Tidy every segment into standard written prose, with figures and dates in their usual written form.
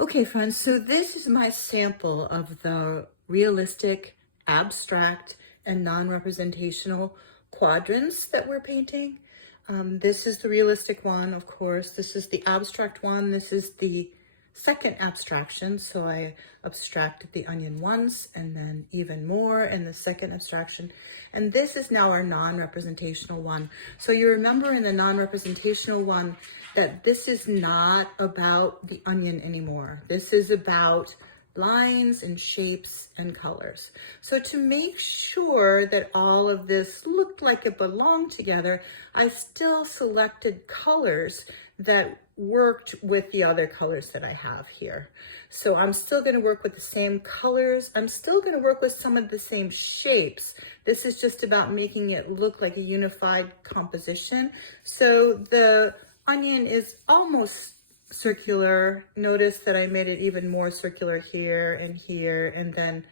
Okay, friends, so this is my sample of the realistic, abstract, and non-representational quadrants that we're painting. This is the realistic one, of course. This is the abstract one. This is the second abstraction. So I abstracted the onion once and then even more in the second abstraction. And this is now our non-representational one. So you remember in the non-representational one that this is not about the onion anymore. This is about lines and shapes and colors. So to make sure that all of this looked like it belonged together, I still selected colors that worked with the other colors that I have here. So I'm still going to work with the same colors. I'm still going to work with some of the same shapes. This is just about making it look like a unified composition. So the onion is almost circular. Notice that I made it even more circular here, and then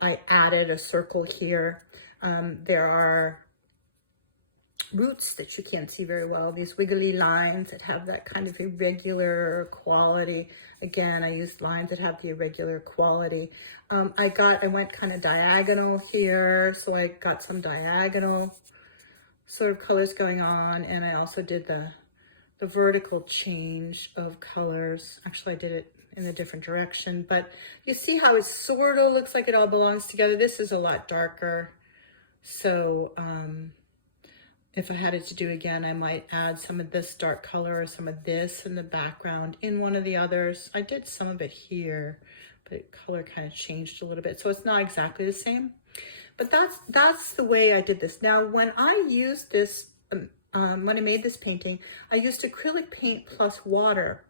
I added a circle here. There are roots that you can't see very well, these wiggly lines that have that kind of irregular quality. Again, I used lines that have the irregular quality. I went kind of diagonal here, so I got some diagonal sort of colors going on, and I also did the vertical change of colors. Actually, I did it in a different direction, but you see how it sort of looks like it all belongs together. This is a lot darker, so if I had it to do again, I might add some of this dark color or some of this in the background in one of the others. I did some of it here, but color kind of changed a little bit, so it's not exactly the same. But that's the way I did this. Now, when I used this, when I made this painting, I used acrylic paint plus water.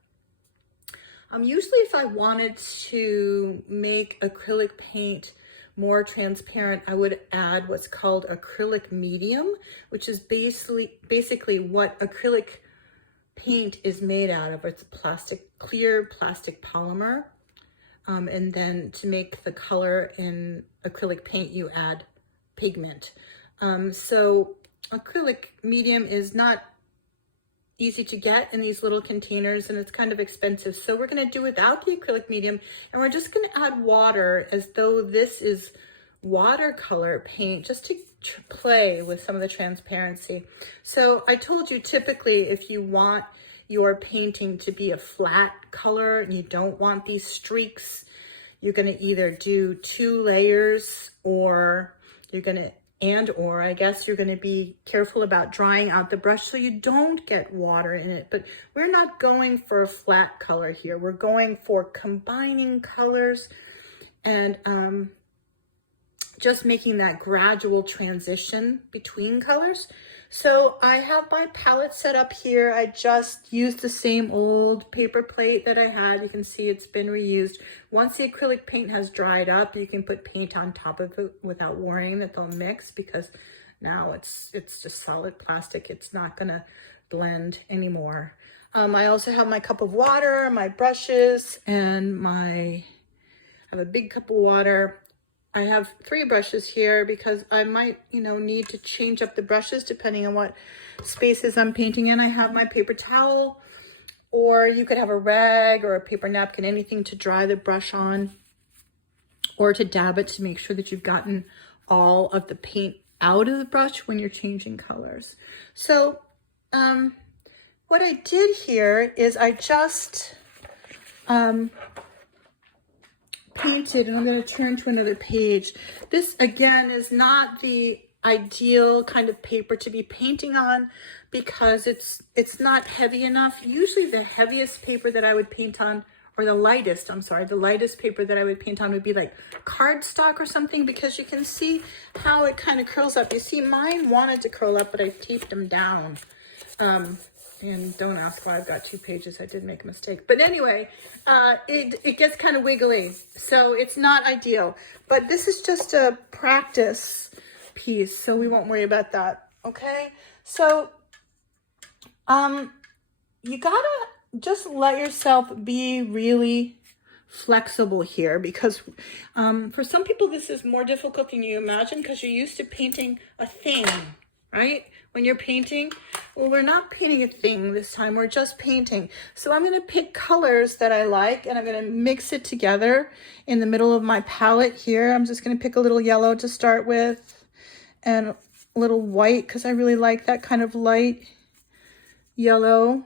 Usually if I wanted to make acrylic paint more transparent, I would add what's called acrylic medium, which is basically what acrylic paint is made out of. It's clear plastic polymer. And then to make the color in acrylic paint, you add pigment. So acrylic medium is not easy to get in these little containers, and it's kind of expensive. So we're going to do without the acrylic medium, and we're just going to add water as though this is watercolor paint, just to play with some of the transparency. So I told you, typically if you want your painting to be a flat color and you don't want these streaks, you're going to either do 2 layers, or you're going to I guess you're going to be careful about drying out the brush so you don't get water in it. But we're not going for a flat color here. We're going for combining colors and just making that gradual transition between colors. So I have my palette set up here. I just used the same old paper plate that I had. You can see it's been reused. Once the acrylic paint has dried up, you can put paint on top of it without worrying that they'll mix, because now it's just solid plastic. It's not gonna blend anymore. I also have my cup of water, my brushes, and I have a big cup of water. I have 3 brushes here because I might, need to change up the brushes depending on what spaces I'm painting in. I have my paper towel, or you could have a rag or a paper napkin, anything to dry the brush on, or to dab it to make sure that you've gotten all of the paint out of the brush when you're changing colors. So what I did here is I just painted, and I'm going to turn to another page. This again is not the ideal kind of paper to be painting on because it's not heavy enough. Usually the heaviest paper that I would paint on, or the lightest paper that I would paint on would be like cardstock or something, because you can see how it kind of curls up. You see, mine wanted to curl up, but I taped them down. And don't ask why I've got 2 pages. I did make a mistake. But anyway, it gets kind of wiggly. So it's not ideal. But this is just a practice piece, so we won't worry about that. Okay? So you gotta just let yourself be really flexible here, because for some people this is more difficult than you imagine, because you're used to painting a thing, right? When you're painting, well, we're not painting a thing this time, we're just painting. So I'm gonna pick colors that I like and I'm gonna mix it together in the middle of my palette here. I'm just gonna pick a little yellow to start with and a little white because I really like that kind of light yellow.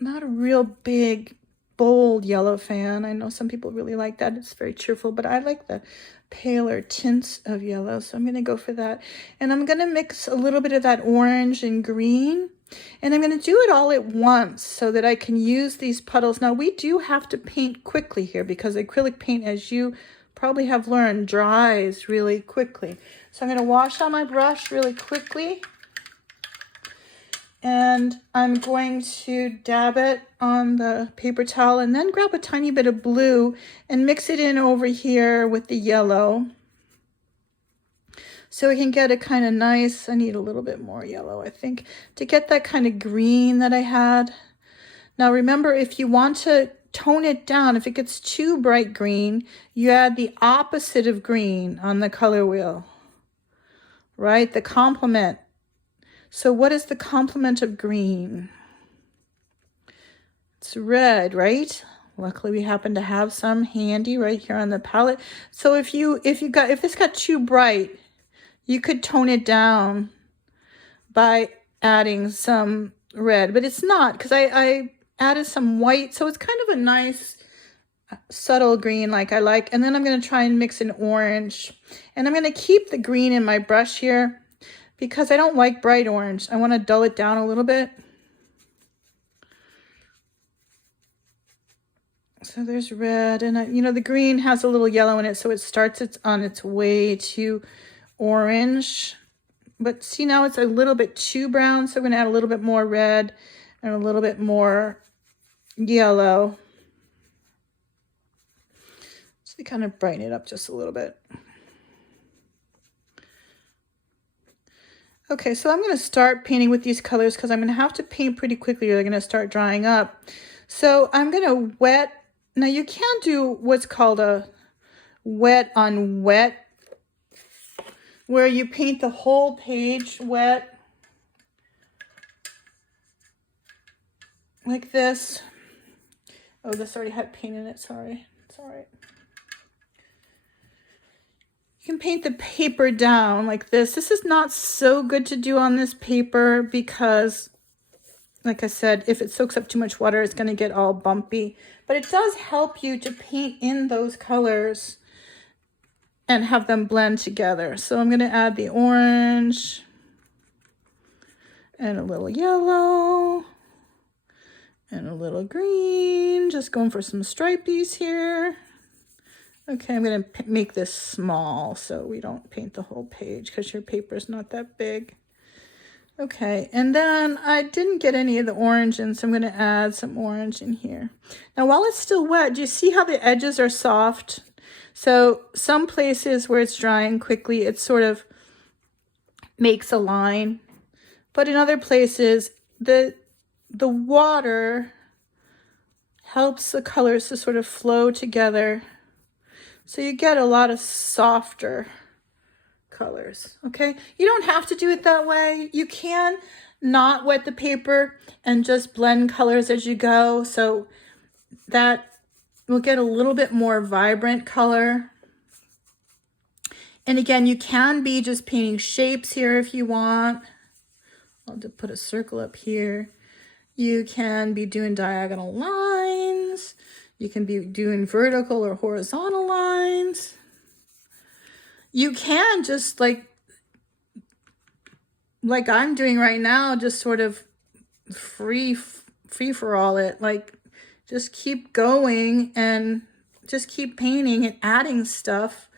Not a real big, bold yellow fan. I know some people really like that. It's very cheerful, but I like the paler tints of yellow, so I'm going to go for that. And I'm going to mix a little bit of that orange and green, and I'm going to do it all at once so that I can use these puddles. Now, we do have to paint quickly here because acrylic paint, as you probably have learned, dries really quickly. So I'm going to wash on my brush really quickly. And I'm going to dab it on the paper towel and then grab a tiny bit of blue and mix it in over here with the yellow. So we can get a kind of nice, I need a little bit more yellow, I think, to get that kind of green that I had. Now remember, if you want to tone it down, if it gets too bright green, you add the opposite of green on the color wheel, right? The complement. So what is the complement of green? It's red, right? Luckily we happen to have some handy right here on the palette. So if this got too bright, you could tone it down by adding some red, but it's not because I added some white, so it's kind of a nice subtle green like I like. And then I'm going to try and mix an orange, and I'm going to keep the green in my brush here because I don't like bright orange. I want to dull it down a little bit. So there's red, and you know, the green has a little yellow in it, so it starts on its way to orange. But see, now it's a little bit too brown, so I'm going to add a little bit more red and a little bit more yellow. So kind of brighten it up just a little bit. Okay, so I'm going to start painting with these colors because I'm going to have to paint pretty quickly or they're going to start drying up. So I'm going to wet. Now you can do what's called a wet on wet, where you paint the whole page wet like this. Oh, this already had paint in it, sorry. It's all right. You can paint the paper down like this. This is not so good to do on this paper because, like I said, if it soaks up too much water, it's going to get all bumpy. But it does help you to paint in those colors and have them blend together. So I'm going to add the orange and a little yellow and a little green. Just going for some stripies here. Okay, I'm going to make this small so we don't paint the whole page because your paper is not that big. Okay, and then I didn't get any of the orange in, so I'm going to add some orange in here. Now, while it's still wet, do you see how the edges are soft? So some places where it's drying quickly, it sort of makes a line. But in other places, the water helps the colors to sort of flow together. So you get a lot of softer colors, okay? You don't have to do it that way. You can not wet the paper and just blend colors as you go. So that will get a little bit more vibrant color. And again, you can be just painting shapes here if you want. I'll just put a circle up here. You can be doing diagonal lines. You can be doing vertical or horizontal lines. You can just like I'm doing right now, just sort of free for all it. Like just keep going and just keep painting and adding stuff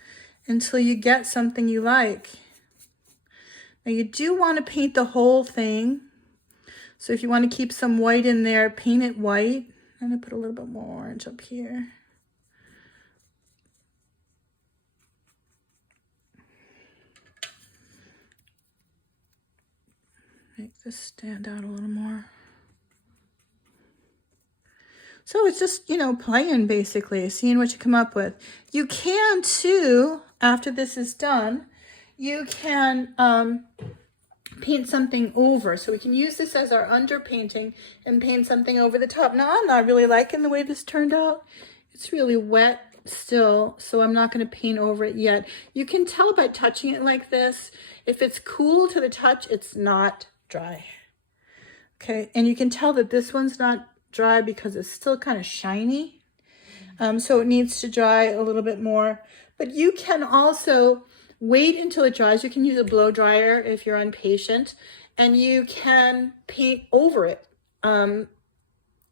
until you get something you like. Now you do want to paint the whole thing. So if you want to keep some white in there, paint it white. I'm going to put a little bit more orange up here. Make this stand out a little more. So it's just, you know, playing basically, seeing what you come up with. You can too, after this is done, you can paint something over. So we can use this as our underpainting and paint something over the top. Now, I'm not really liking the way this turned out. It's really wet still, so I'm not going to paint over it yet. You can tell by touching it like this. If it's cool to the touch, it's not dry. Okay, and you can tell that this one's not dry because it's still kind of shiny. So it needs to dry a little bit more. But you can also wait until it dries. You can use a blow dryer if you're impatient, and you can paint over it,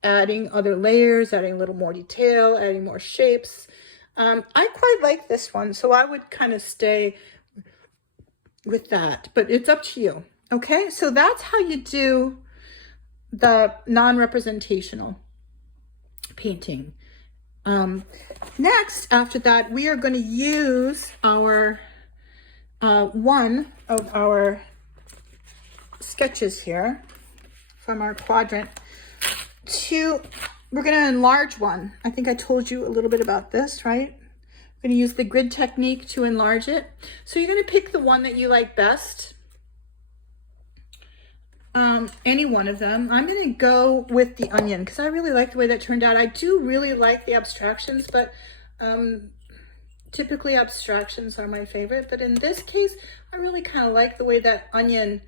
adding other layers, adding a little more detail, adding more shapes. I quite like this one, so I would kind of stay with that, but it's up to you. Okay, so that's how you do the non-representational painting. Next, after that, we are going to use our one of our sketches here from our quadrant we're going to enlarge one. I think I told you a little bit about this, right? We're going to use the grid technique to enlarge it. So you're going to pick the one that you like best. Any one of them. I'm going to go with the onion because I really like the way that turned out. I do really like the abstractions, but typically abstractions are my favorite. But in this case, I really kind of like the way that onion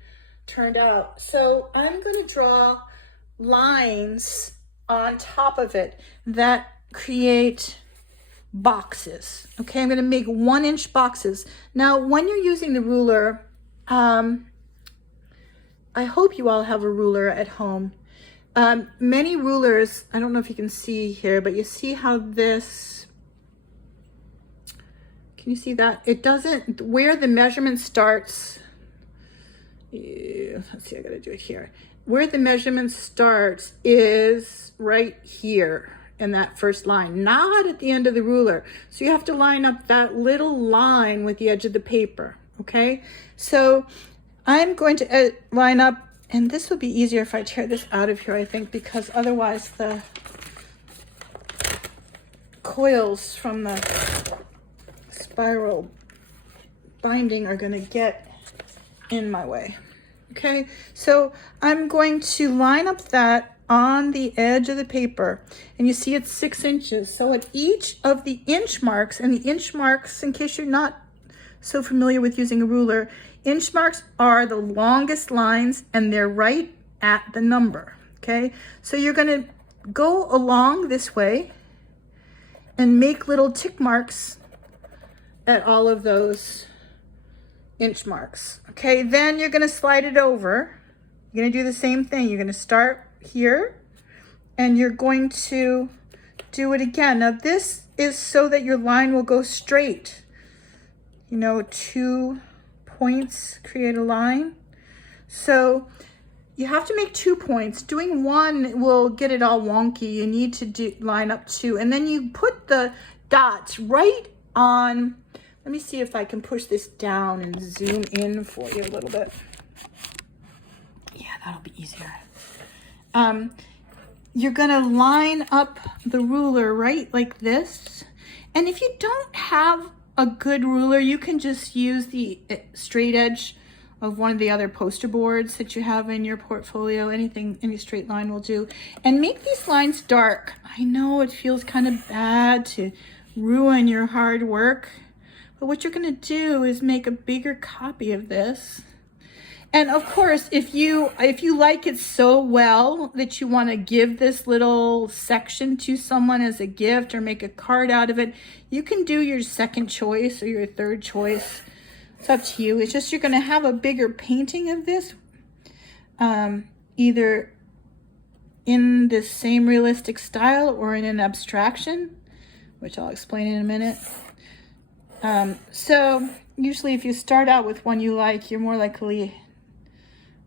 turned out. So I'm going to draw lines on top of it that create boxes. Okay, I'm going to make 1-inch boxes. Now, when you're using the ruler, I hope you all have a ruler at home. Many rulers, I don't know if you can see here, but you see how this, can you see that? It doesn't, where the measurement starts, let's see, I gotta do it here. Where the measurement starts is right here in that first line, not at the end of the ruler. So you have to line up that little line with the edge of the paper, okay? So I'm going to line up, and this will be easier if I tear this out of here, I think, because otherwise the coils from the spiral binding are going to get in my way. Okay, so I'm going to line up that on the edge of the paper, and you see it's 6 inches. So at each of the inch marks, and the inch marks, in case you're not so familiar with using a ruler, inch marks are the longest lines and they're right at the number. Okay, so you're going to go along this way and make little tick marks at all of those inch marks. Okay, then you're going to slide it over. You're going to do the same thing. You're going to start here and you're going to do it again. Now this is so that your line will go straight. You know, 2 points create a line. So you have to make 2 points. Doing one will get it all wonky. You need to line up 2, and then you put the dots right on. Let me see if I can push this down and zoom in for you a little bit. Yeah, that'll be easier. You're gonna line up the ruler right like this. And if you don't have a good ruler, you can just use the straight edge of one of the other poster boards that you have in your portfolio. Anything, any straight line will do. And make these lines dark. I know it feels kind of bad to ruin your hard work, but what you're gonna do is make a bigger copy of this. And of course, if you like it so well that you want to give this little section to someone as a gift or make a card out of it, you can do your second choice or your third choice. It's up to you. It's just you're going to have a bigger painting of this, either in the same realistic style or in an abstraction, which I'll explain in a minute. So usually if you start out with one you like, you're more likely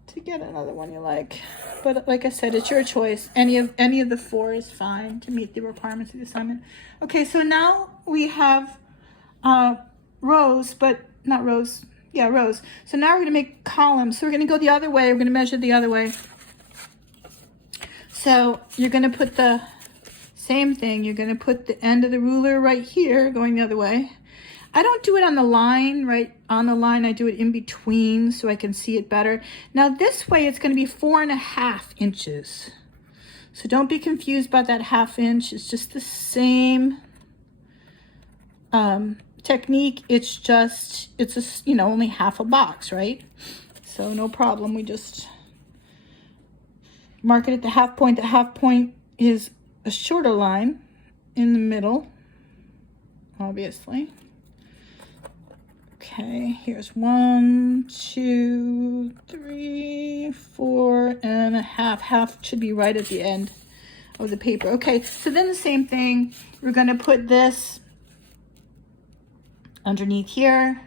to get another one you like. But like I said, it's your choice. Any of the 4 is fine to meet the requirements of the assignment. Okay, so now we have rows, but not rows. Yeah, rows. So now we're going to make columns. So we're going to go the other way. We're going to measure the other way. So you're going to put the same thing. You're going to put the end of the ruler right here, going the other way. I don't do it on the line, right on the line. I do it in between so I can see it better. Now this way it's going to be 4.5 inches. So don't be confused about that 1/2 inch. It's just the same technique. It's just, it's a, you know, only half a box, right? So no problem. We just mark it at the half point. The half point is a shorter line in the middle, obviously. Okay, here's 1, 2, 3, 4.5. Half should be right at the end of the paper. Okay, so then the same thing. We're going to put this underneath here.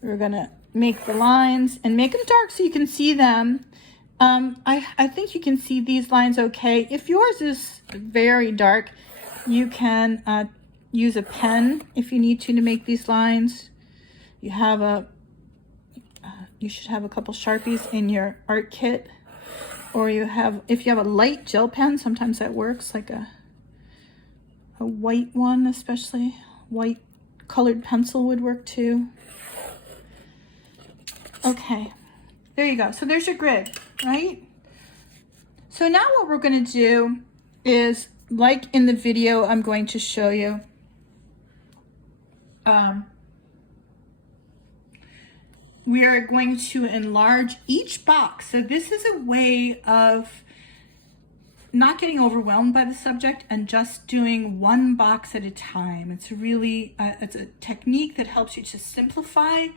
We're going to make the lines and make them dark so you can see them. I think you can see these lines okay. If yours is very dark, you can use a pen if you need to make these lines. You have you should have a couple Sharpies in your art kit, or if you have a light gel pen, sometimes that works, like a white one, especially white colored pencil would work too. Okay, there you go. So there's your grid, right? So now what we're going to do is, like in the video I'm going to show you, we are going to enlarge each box. So this is a way of not getting overwhelmed by the subject and just doing one box at a time. It's really, it's a technique that helps you to simplify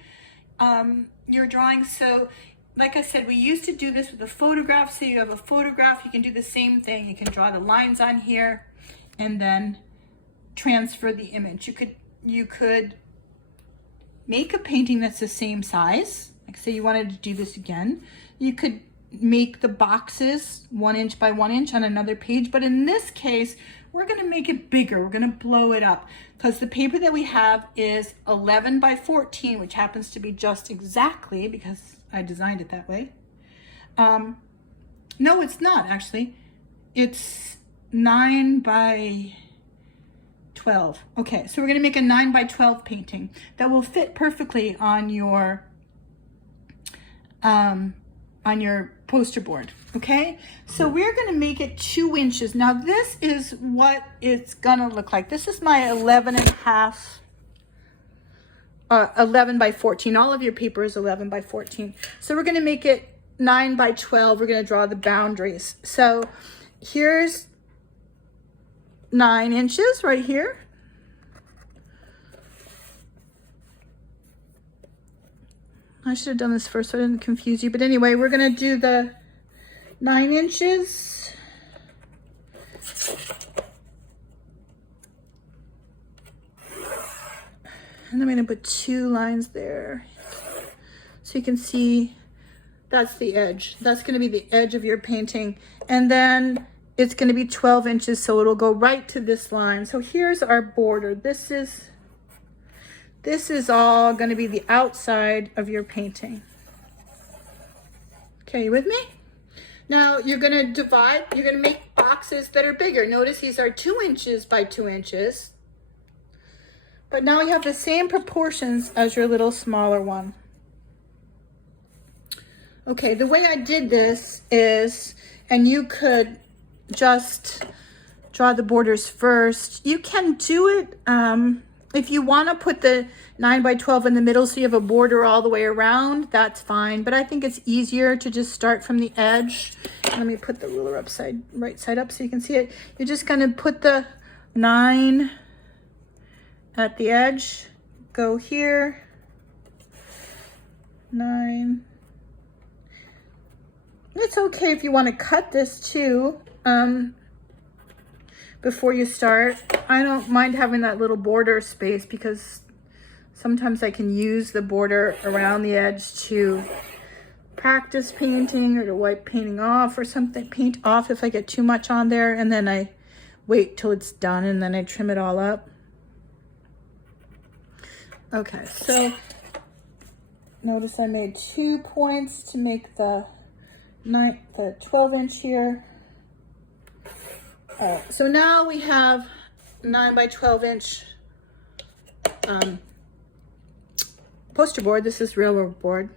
your drawing. So like I said, we used to do this with a photograph. So you have a photograph, you can do the same thing. You can draw the lines on here and then transfer the image. You could make a painting that's the same size. Like say you wanted to do this again, you could make the boxes 1 inch by 1 inch on another page. But in this case, we're going to make it bigger. We're going to blow it up because the paper that we have is 11 by 14, which happens to be just exactly, because I designed it that way. No, it's not actually. It's 9 by 12. Okay, so we're going to make a 9 by 12 painting that will fit perfectly on your poster board. Okay, so we're going to make it 2 inches. Now this is what it's gonna look like. This is my 11 by 14. All of your paper is 11 by 14. So we're going to make it 9 by 12. We're going to draw the boundaries. So here's 9 inches right here. I should have done this first so I didn't confuse you. But anyway, we're going to do the 9 inches. And I'm going to put 2 lines there. So you can see that's the edge. That's going to be the edge of your painting. And then it's going to be 12 inches, so it'll go right to this line. So here's our border. This is all going to be the outside of your painting. Okay, you with me? Now you're going to divide, you're going to make boxes that are bigger. Notice these are 2 inches by 2 inches. But now you have the same proportions as your little smaller one. Okay, the way I did this is, and you could just draw the borders first. You can do it if you want to put the 9 by 12 in the middle so you have a border all the way around, that's fine. But I think it's easier to just start from the edge. Let me put the ruler right side up so you can see it. You're just going to put the 9 at the edge, go here, 9. It's okay if you want to cut this too before you start. I don't mind having that little border space because sometimes I can use the border around the edge to practice painting or to wipe painting off or something, paint off if I get too much on there, and then I wait till it's done and then I trim it all up. Okay, so notice I made 2 points to make the 12 inch here. So now we have 9 by 12 inch poster board. This is railroad board.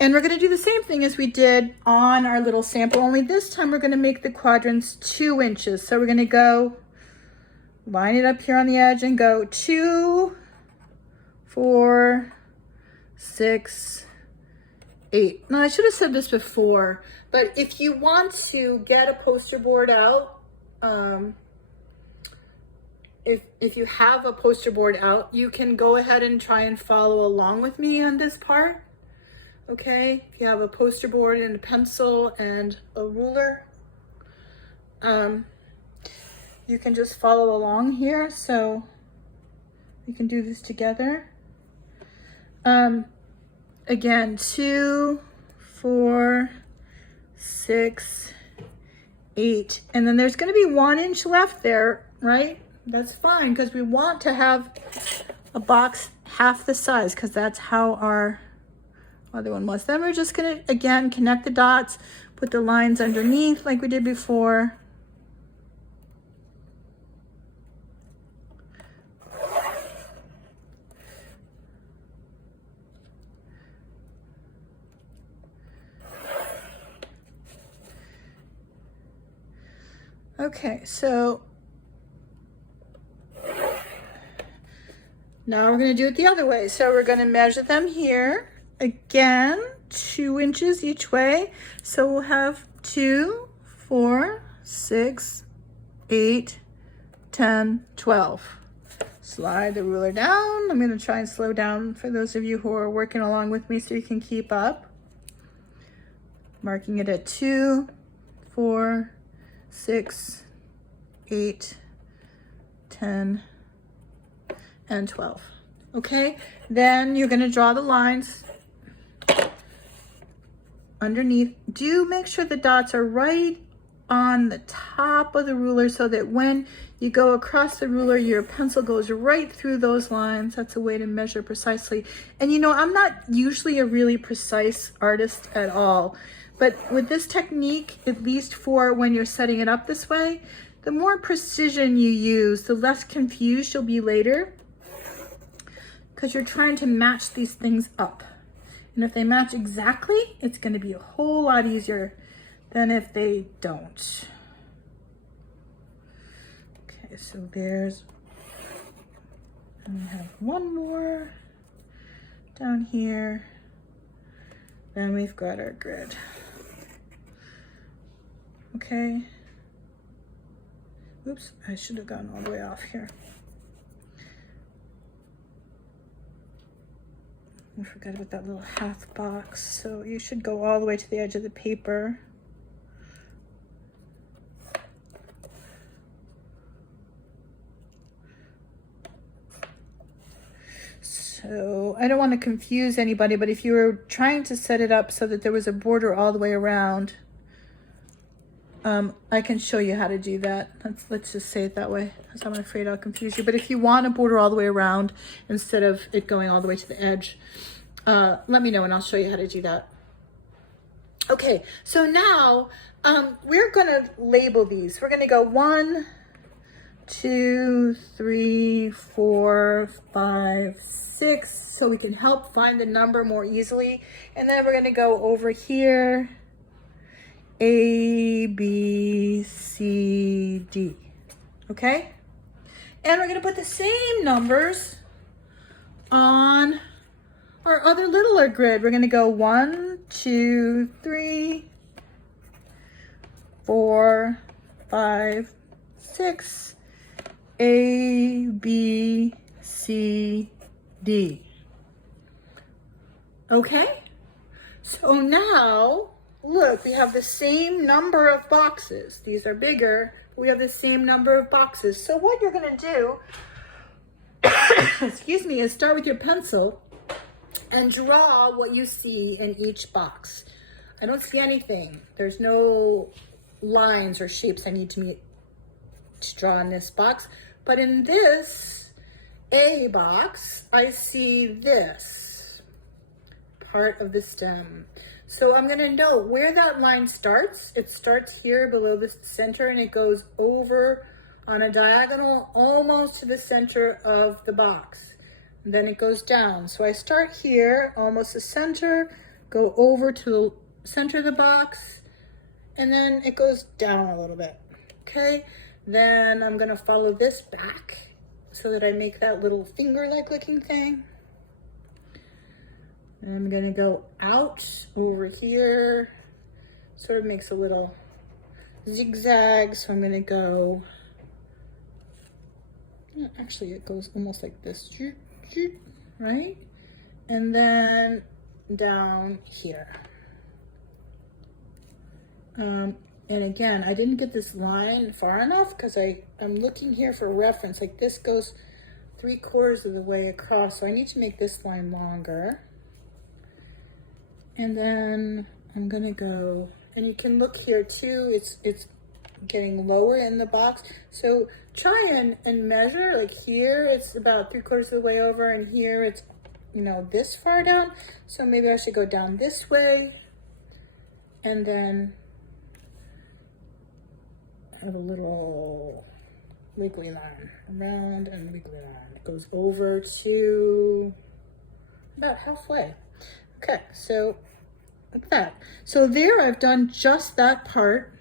And we're going to do the same thing as we did on our little sample, only this time we're going to make the quadrants 2 inches. So we're going to go line it up here on the edge and go 2, 4, 6, 8. Now I should have said this before, but if you want to get a poster board out, if you have a poster board out, you can go ahead and try and follow along with me on this part. Okay, if you have a poster board and a pencil and a ruler, you can just follow along here. So we can do this together. Again, 2, 4, 6, 8, and then there's going to be 1 inch left there, right? That's fine, because we want to have a box half the size, because that's how our other one was. Then we're just going to, again, connect the dots, put the lines underneath like we did before. Okay, so now we're going to do it the other way. So we're going to measure them here. Again, 2 inches each way. So we'll have 2, 4, 6, 8, 10, 12. Slide the ruler down. I'm going to try and slow down for those of you who are working along with me so you can keep up. Marking it at 2, 4, 6, 8, 10, and 12. Okay, then you're going to draw the lines underneath. Do make sure the dots are right on the top of the ruler so that when you go across the ruler, your pencil goes right through those lines. That's a way to measure precisely. And you know, I'm not usually a really precise artist at all, but with this technique, at least for when you're setting it up this way, the more precision you use, the less confused you'll be later, because you're trying to match these things up. And if they match exactly, it's going to be a whole lot easier than if they don't. Okay, so there's, and we have one more down here. Then we've got our grid. Okay. Oops, I should have gone all the way off here. I forgot about that little half box. So you should go all the way to the edge of the paper. So I don't want to confuse anybody, but if you were trying to set it up so that there was a border all the way around, I can show you how to do that. Let's just say it that way, because I'm afraid I'll confuse you. But if you want a border all the way around instead of it going all the way to the edge, let me know and I'll show you how to do that. Okay, so now we're going to label these. We're going to go 1, 2, 3, 4, 5, 6, so we can help find the number more easily. And then we're going to go over here. A, B, C, D. Okay? And we're going to put the same numbers on our other littler grid. We're going to go 1, 2, 3, 4, 5, 6, A, B, C, D. Okay? So now, look, we have the same number of boxes. These are bigger, but we have the same number of boxes. So what you're going to do, excuse me, is start with your pencil and draw what you see in each box. I don't see anything. There's no lines or shapes I need to draw in this box. But in this A box, I see this part of the stem. So I'm going to know where that line starts. It starts here below the center and it goes over on a diagonal almost to the center of the box. And then it goes down. So I start here, almost the center, go over to the center of the box, and then it goes down a little bit. Okay, then I'm gonna follow this back so that I make that little finger-like looking thing. And I'm gonna go out over here, sort of makes a little zigzag. So I'm gonna go, actually it goes almost like this, right? And then down here. And again, I didn't get this line far enough because I'm looking here for a reference. Like this goes 3/4 of the way across, so I need to make this line longer. And then I'm gonna go, and you can look here too, it's getting lower in the box. So try and measure, like here it's about 3/4 of the way over, and here it's, you know, this far down. So maybe I should go down this way and then have a little wiggly line, around and wiggly line. It goes over to about halfway. Okay, so like that. So there I've done just that part,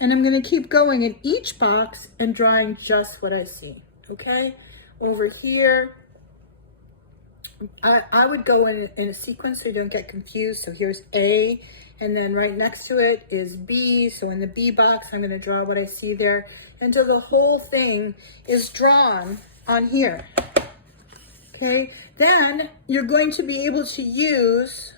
and I'm gonna keep going in each box and drawing just what I see, okay? Over here, I would go in a sequence so you don't get confused. So here's A, and then right next to it is B. So in the B box, I'm gonna draw what I see there until the whole thing is drawn on here, okay? Then you're going to be able to use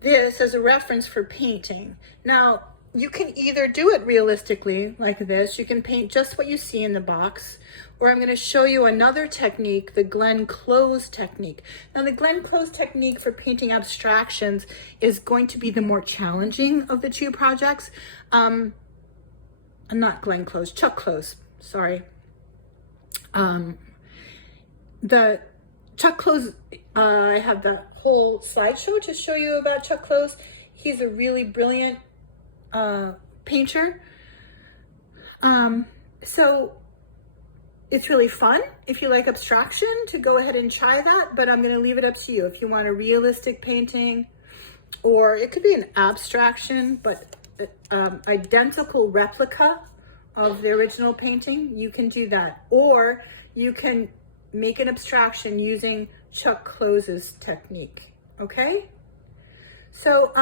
this as a reference for painting. Now, you can either do it realistically like this, you can paint just what you see in the box, or I'm going to show you another technique, the Glenn Close technique. Now, the Glenn Close technique for painting abstractions is going to be the more challenging of the two projects. Not Glenn Close, Chuck Close, sorry. The Chuck Close, I have the whole slideshow to show you about Chuck Close. He's a really brilliant painter. So it's really fun if you like abstraction to go ahead and try that, but I'm going to leave it up to you. If you want a realistic painting, or it could be an abstraction, but identical replica of the original painting, you can do that. Or you can make an abstraction using Chuck Close's technique, okay? So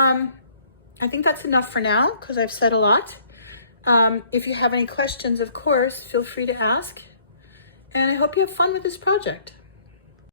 I think that's enough for now because I've said a lot. If you have any questions, of course, feel free to ask. And I hope you have fun with this project.